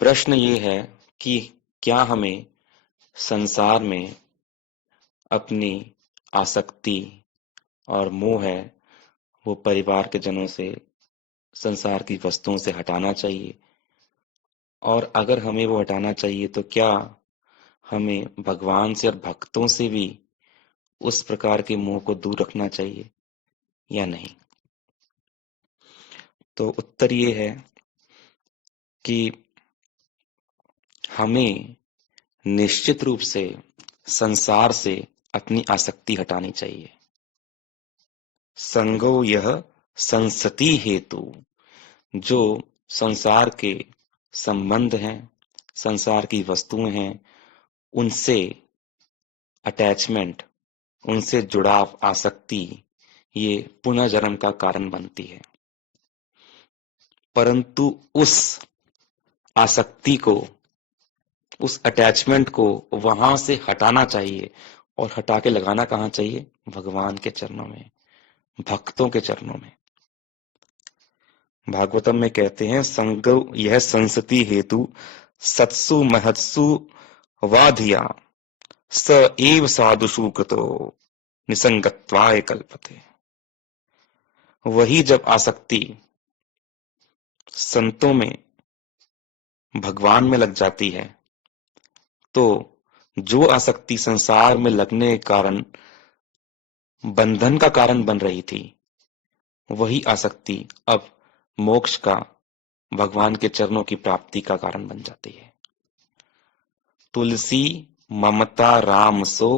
प्रश्न ये है कि क्या हमें संसार में अपनी आसक्ति और मोह है वो परिवार के जनों से, संसार की वस्तुओं से हटाना चाहिए, और अगर हमें वो हटाना चाहिए तो क्या हमें भगवान से और भक्तों से भी उस प्रकार के मोह को दूर रखना चाहिए या नहीं। तो उत्तर ये है कि हमें निश्चित रूप से संसार से अपनी आसक्ति हटानी चाहिए। संगो यह संसति हेतु, जो संसार के संबंध हैं, संसार की वस्तुएं हैं, उनसे अटैचमेंट, उनसे जुड़ाव, आसक्ति, ये पुनर्जन्म का कारण बनती है। परंतु उस आसक्ति को, उस अटैचमेंट को वहां से हटाना चाहिए, और हटा के लगाना कहाँ चाहिए? भगवान के चरणों में, भक्तों के चरणों में। भागवतम में कहते हैं, संग यह संसति हेतु सत्सु महत्सु वाधिया स एव साधुषु कृतो निसंगत्वाय कल्पते। वही जब आसक्ति संतों में, भगवान में लग जाती है, तो जो आसक्ति संसार में लगने के कारण बंधन का कारण बन रही थी, वही आसक्ति अब मोक्ष का, भगवान के चरणों की प्राप्ति का कारण बन जाती है। तुलसी ममता राम सो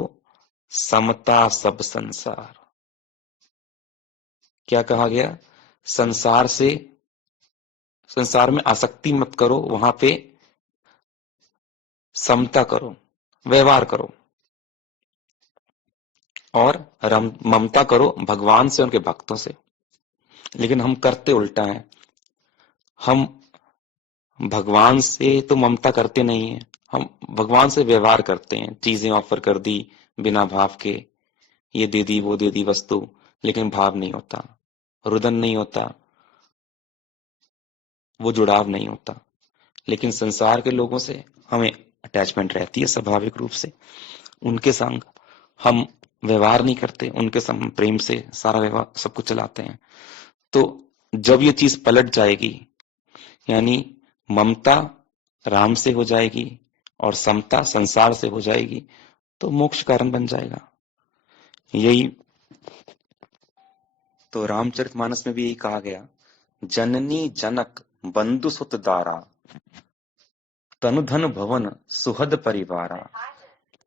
समता सब संसार। क्या कहा गया? संसार से, संसार में आसक्ति मत करो, वहां पे समता करो, व्यवहार करो, और ममता करो भगवान से, उनके भक्तों से। लेकिन हम करते उल्टा है। हम भगवान से तो ममता करते नहीं है, हम भगवान से व्यवहार करते हैं। चीजें ऑफर कर दी बिना भाव के, ये दे दी वो दे दी वस्तु, लेकिन भाव नहीं होता, रुदन नहीं होता, वो जुड़ाव नहीं होता। लेकिन संसार के लोगों से हमें अटैचमेंट रहती है स्वाभाविक रूप से। उनके संग हम व्यवहार नहीं करते, उनके संग प्रेम से सारा व्यवहार सब कुछ चलाते हैं। तो जब ये चीज पलट जाएगी, यानी ममता राम से हो जाएगी और समता संसार से हो जाएगी, तो मोक्ष कारण बन जाएगा। यही तो रामचरितमानस में भी यही कहा गया, जननी जनक बंधु सुत दारा तनु धन भवन सुहद परिवारा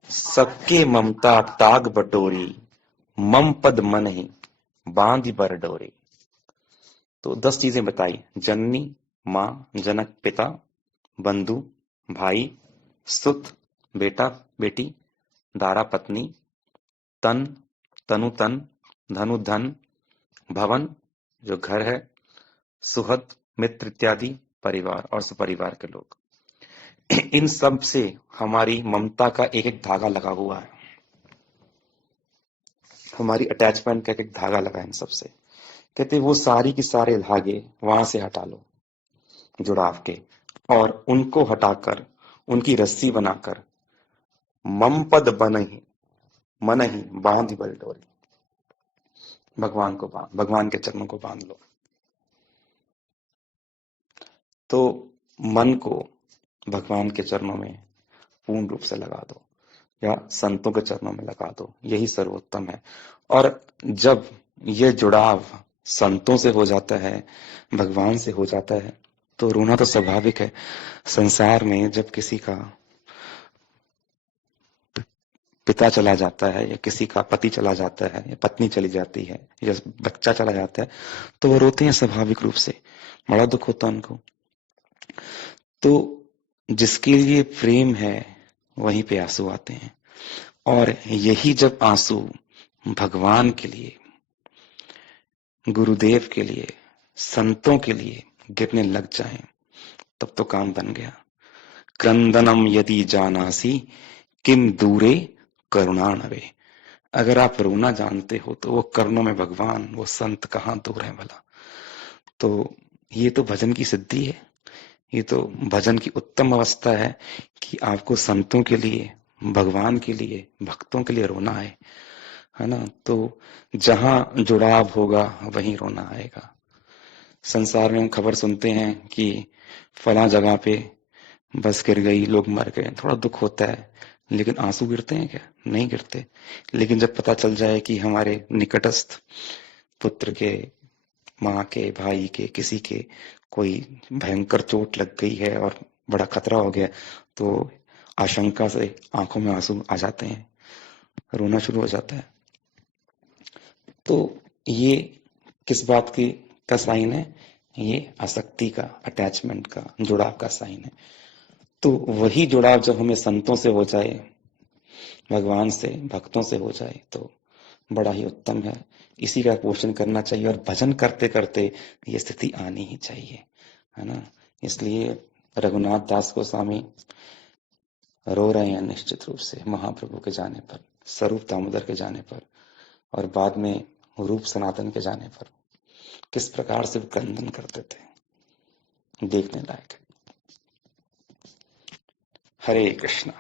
सबके ममता ताग बटोरी मम पद मन ही बांध बर डोरी। तो 10 चीजें बताई, जननी माँ, जनक पिता, बंधु भाई, सुत बेटा बेटी, दारा पत्नी, तन तनु तन, धनु धन, भवन जो घर है, सुहद मित्र इत्यादि, परिवार और सपरिवार के लोग। इन सब से हमारी ममता का एक एक धागा लगा हुआ है, हमारी अटैचमेंट का एक एक धागा लगा है इन सब से। कहते वो सारी की सारे धागे वहां से हटा लो जुड़ाव के, और उनको हटाकर, उनकी रस्सी बनाकर मम पद बनहि मन ही बांध बल डोरी, भगवान को बांध, भगवान के चरणों को बांध लो। तो मन को भगवान के चरणों में पूर्ण रूप से लगा दो, या संतों के चरणों में लगा दो, यही सर्वोत्तम है। और जब ये जुड़ाव संतों से हो जाता है, भगवान से हो जाता है, तो रोना तो स्वाभाविक है। संसार में जब किसी का पिता चला जाता है, या किसी का पति चला जाता है, या पत्नी चली जाती है, या बच्चा चला जाता है, तो वो रोते हैं स्वाभाविक रूप से, बड़ा दुख होता है उनको। तो जिसके लिए प्रेम है वहीं पे आंसू आते हैं, और यही जब आंसू भगवान के लिए, गुरुदेव के लिए, संतों के लिए गिरने लग जाएं, तब तो काम बन गया। क्रंदनम यदि जानासी किम दूरे करुणाणवे। अगर आप रोना जानते हो तो वो कर्णों में भगवान, वो संत कहाँ दूर है भला। तो ये तो भजन की सिद्धि है ये तो भजन की उत्तम अवस्था है कि आपको संतों के लिए, भगवान के लिए, भक्तों के लिए रोना है ना। तो जहां जुड़ाव होगा वहीं रोना आएगा। संसार में हम खबर सुनते हैं कि फला जगह पे बस गिर गई, लोग मर गए, थोड़ा दुख होता है, लेकिन आंसू गिरते हैं क्या? नहीं गिरते। लेकिन जब पता चल जाए कि हमारे निकटस्थ पुत्र के, माँ के, भाई के, किसी के कोई भयंकर चोट लग गई है और बड़ा खतरा हो गया, तो आशंका से आंखों में आंसू आ जाते हैं, रोना शुरू हो जाता है। तो ये किस बात की का साइन है? ये आसक्ति का, अटैचमेंट का, जुड़ाव का साइन है। तो वही जुड़ाव जब हमें संतों से हो जाए, भगवान से, भक्तों से हो जाए, तो बड़ा ही उत्तम है। इसी का पोषण करना चाहिए और भजन करते करते ये स्थिति आनी ही चाहिए, है ना। इसलिए रघुनाथ दास गोस्वामी रो रहे हैं निश्चित रूप से महाप्रभु के जाने पर, स्वरूप दामोदर के जाने पर, और बाद में रूप सनातन के जाने पर किस प्रकार से वो क्रंदन करते थे, देखने लायक है। हरे कृष्णा।